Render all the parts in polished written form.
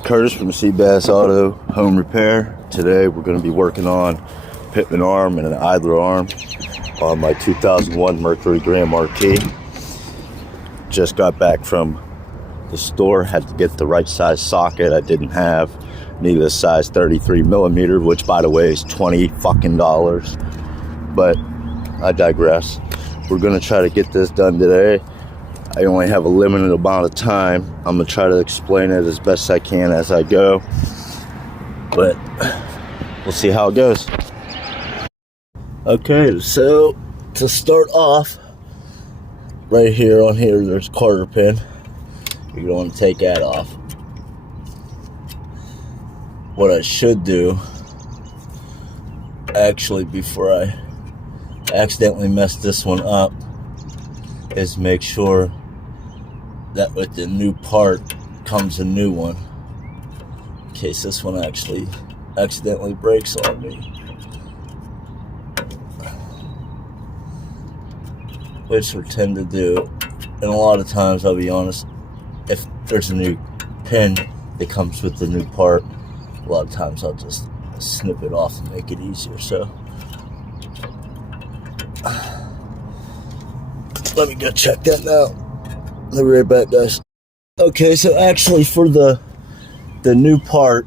It's Curtis from Seabass Auto Home Repair. Today we're going to be working on Pitman arm and an idler arm on my 2001 Mercury Grand Marquis. Just got back from the store, had to get the right size socket. I didn't have. Needed a size 33 millimeter, which by the way is $20 fucking. But I digress. We're going to try to get this done today. I only have a limited amount of time. I'm going to try to explain it as best I can as I go. But we'll see how it goes. Okay, so to start off, right here on here, there's a quarter pin. You're going to take that off. What I should do, actually, before I accidentally mess this one up, is make sure that with the new part comes a new one, in case this one actually accidentally breaks on me, which we tend to do. And a lot of times, I'll be honest, if there's a new pin that comes with the new part, a lot of times I'll just snip it off and make it easier. So let me go check that now. I'll be right back, guys. Okay, so actually for the new part,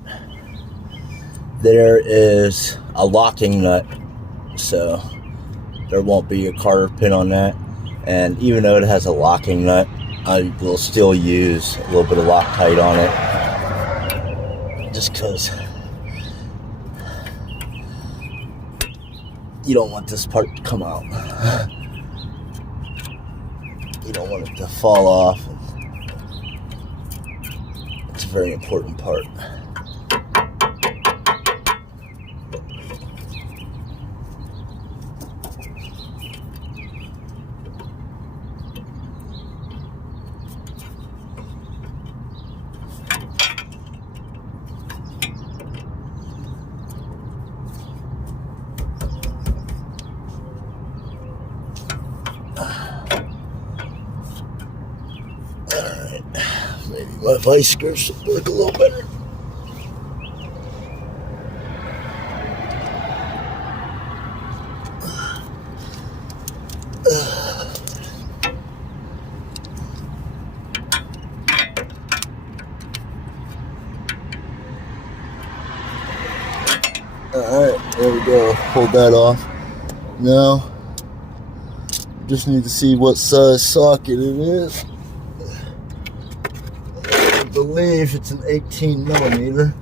there is a locking nut, so there won't be a quarter pin on that. And even though it has a locking nut, I will still use a little bit of Loctite on it, just because you don't want this part to come out. You don't want it to fall off. It's a very important part. Maybe my vice grips should work a little better. Alright, there we go. Hold that off. Now, just need to see what size socket it is. I believe it's an 18 millimeter.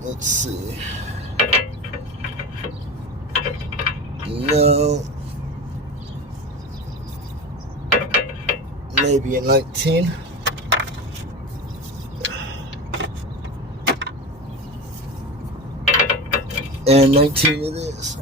Let's see. No. Maybe a 19. And 19 it is.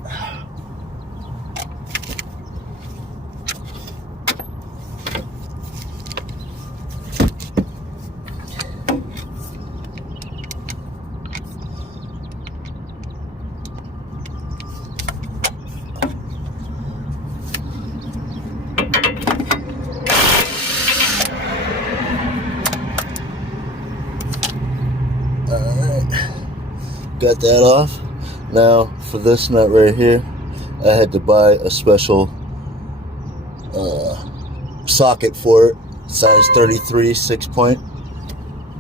Got that off. Now for this nut right here, I had to buy a special socket for it, size 33 6-point.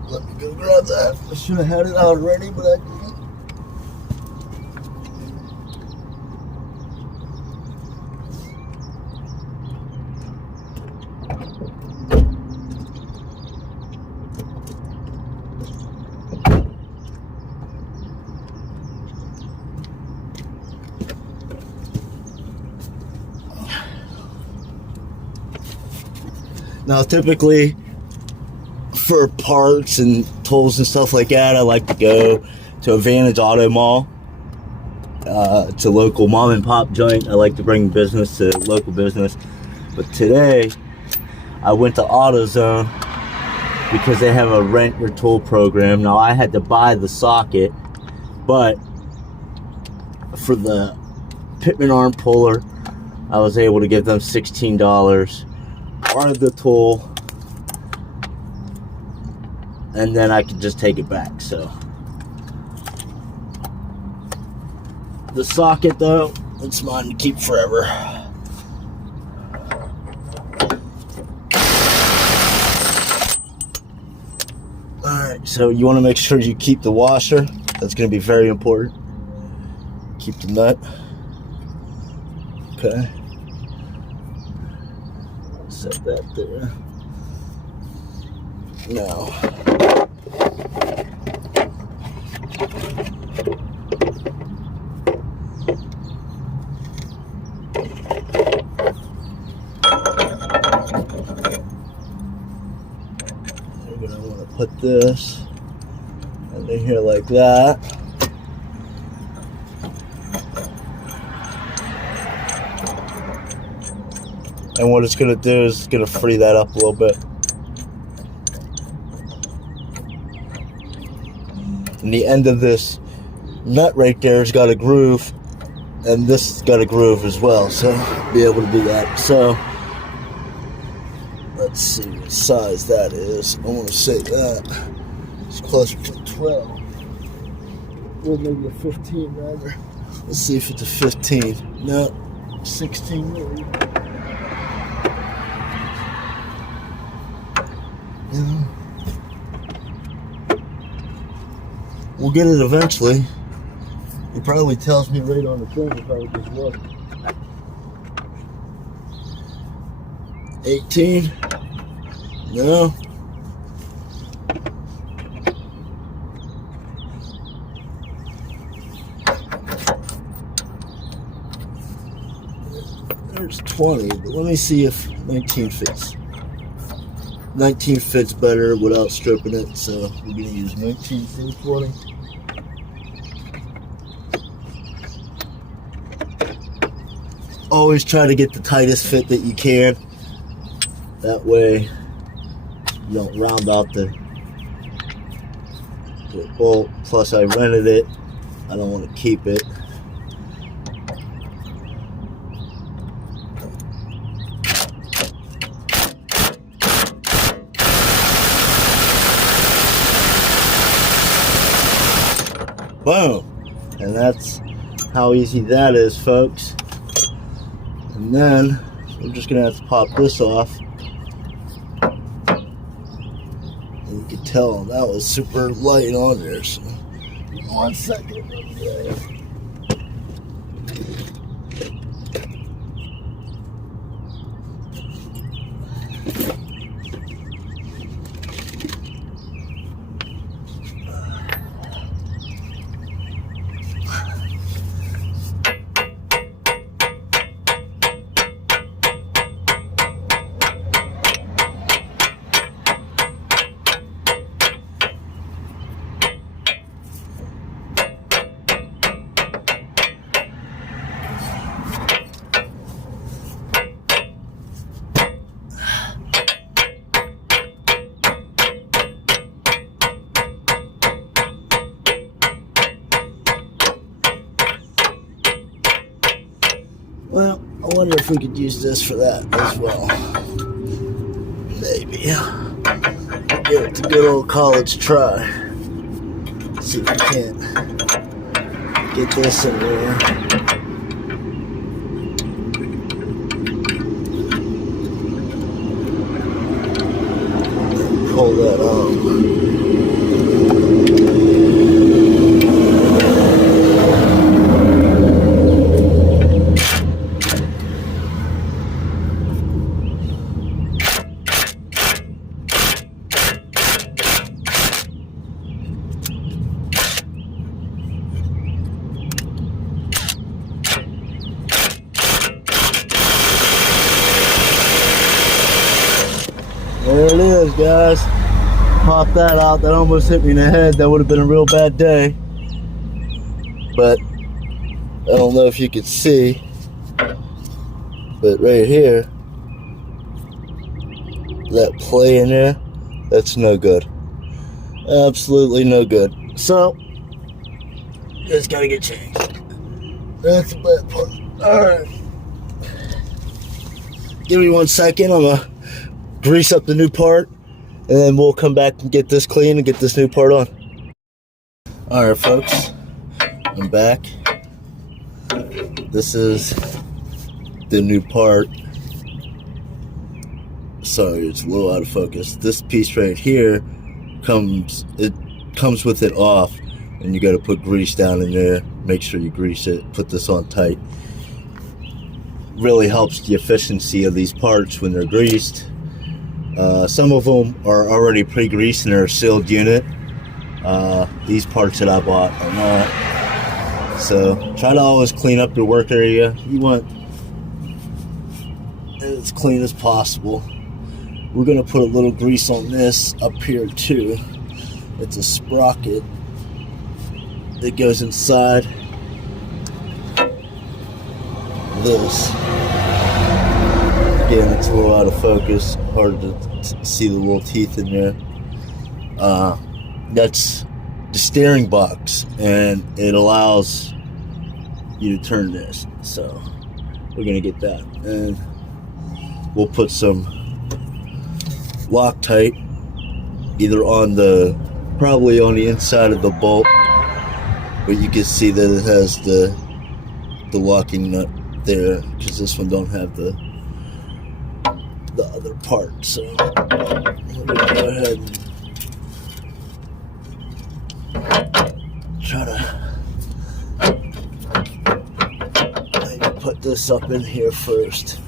Let me go grab that. I should have had it out already, but I didn't. Now, typically, for parts and tools and stuff like that, I like to go to Advantage Auto Mall. It's a local mom and pop joint. I like to bring business to local business. But today, I went to AutoZone because they have a rent your tool program. Now, I had to buy the socket, but for the Pitman arm puller, I was able to give them $16. Ordered the tool, and then I can just take it back. So the socket though, it's mine to keep forever. Alright, so you want to make sure you keep the washer. That's going to be very important. Keep the nut. Okay. Set that there. Now, you're going to want to put this under here like that. And what it's going to do is it's going to free that up a little bit. And the end of this nut right there has got a groove, and this has got a groove as well, so be able to do that. So let's see what size that is. I want to say that it's closer to 12, or maybe a 15 rather. Let's see if it's a 15. No, 16 maybe. Yeah. We'll get it eventually. It probably tells me right on the thing if I would just look. 18? No. There's 20, but let me see if 19 fits. 19 fits better without stripping it, so we're going to use 19 for 20. Always try to get the tightest fit that you can. That way you don't round out the bolt. Plus I rented it. I don't want to keep it. Boom. And that's how easy that is, folks. And then we're just gonna have to pop this off. And you can tell that was super light on there. So 1 second. Well, I wonder if we could use this for that as well. Maybe. Give it a good old college try. See if we can't get this in there. Pull that out. There it is, guys. Pop that out. That almost hit me in the head. That would have been a real bad day. But I don't know if you could see, but right here, that play in there, that's no good. Absolutely no good. So, it's gotta get changed. That's the bad part. Alright. Give me 1 second. I'm gonna grease up the new part and then we'll come back and get this clean and get this new part on. Alright folks, I'm back. This is the new part. Sorry, it's a little out of focus. This piece right here comes with it off, and you got to put grease down in there. Make sure you grease it. Put this on tight. Really helps the efficiency of these parts when they're greased. Some of them are already pre-greased and they're a sealed unit. These parts that I bought are not. So try to always clean up your work area. You want it as clean as possible. We're going to put a little grease on this up here too. It's a sprocket that goes inside this. Again, it's a little out of focus, hard to see the little teeth in there. That's the steering box, and it allows you to turn this. So we're going to get that, and we'll put some Loctite either probably on the inside of the bolt, but you can see that it has the locking nut there, because this one don't have the other part. So we're gonna go ahead and try to maybe put this up in here first.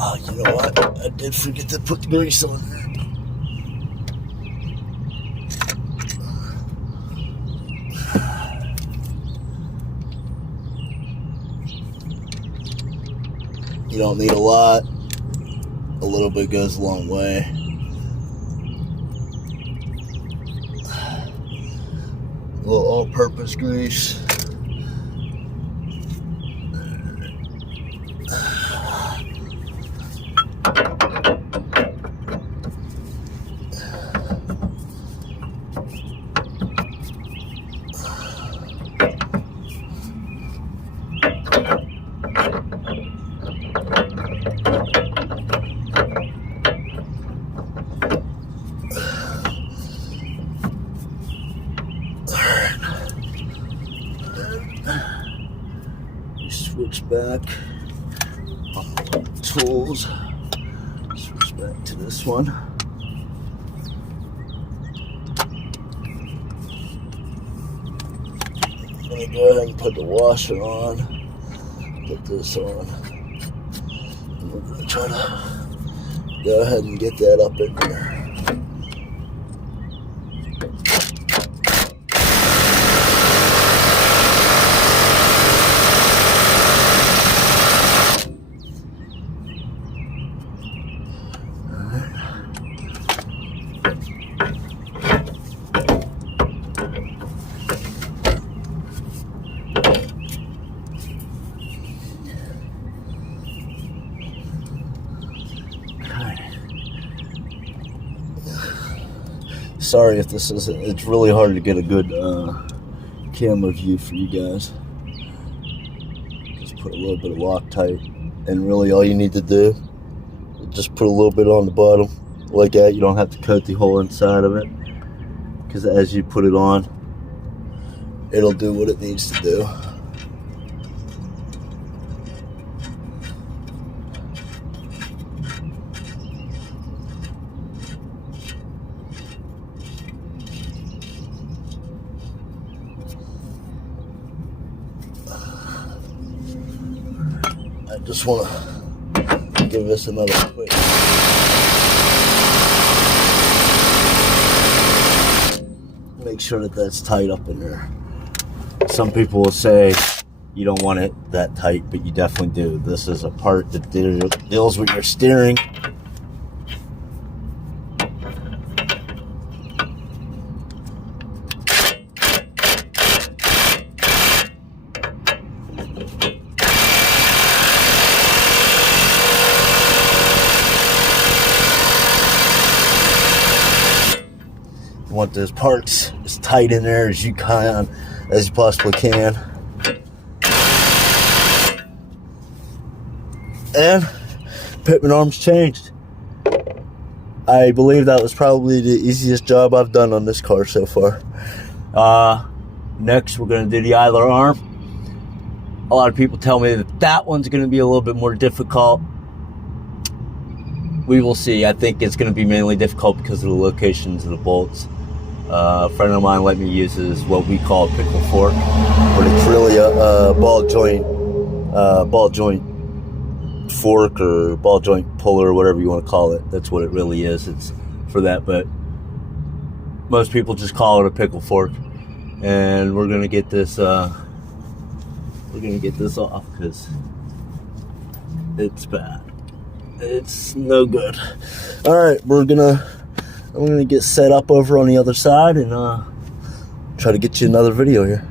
Oh, you know what? I did forget to put the grease on there. You don't need a lot. A little bit goes a long way. A little all-purpose grease. Switch back tools, switch back to this one. I'm gonna go ahead and put the washer on, put this on, and we're gonna try to go ahead and get that up in there. Sorry if this isn't, it's really hard to get a good camera view for you guys. Just put a little bit of Loctite, and really all you need to do is just put a little bit on the bottom like that. You don't have to coat the whole inside of it, because as you put it on, it'll do what it needs to do. I just want to give this another quick. Make sure that that's tight up in there. Some people will say you don't want it that tight, but you definitely do. This is a part that deals with your steering. want those parts as tight in there as you possibly can. And Pitman arms changed. I believe that was probably the easiest job I've done on this car so far. Next, we're going to do the idler arm. A lot of people tell me that one's going to be a little bit more difficult. We will see. I think it's going to be mainly difficult because of the locations of the bolts. A friend of mine let me use what we call a pickle fork, but it's really a ball joint fork or ball joint puller, or whatever you want to call it. That's what it really is. It's for that, but most people just call it a pickle fork. And we're gonna get this off because it's bad. It's no good. All right, I'm gonna get set up over on the other side and try to get you another video here.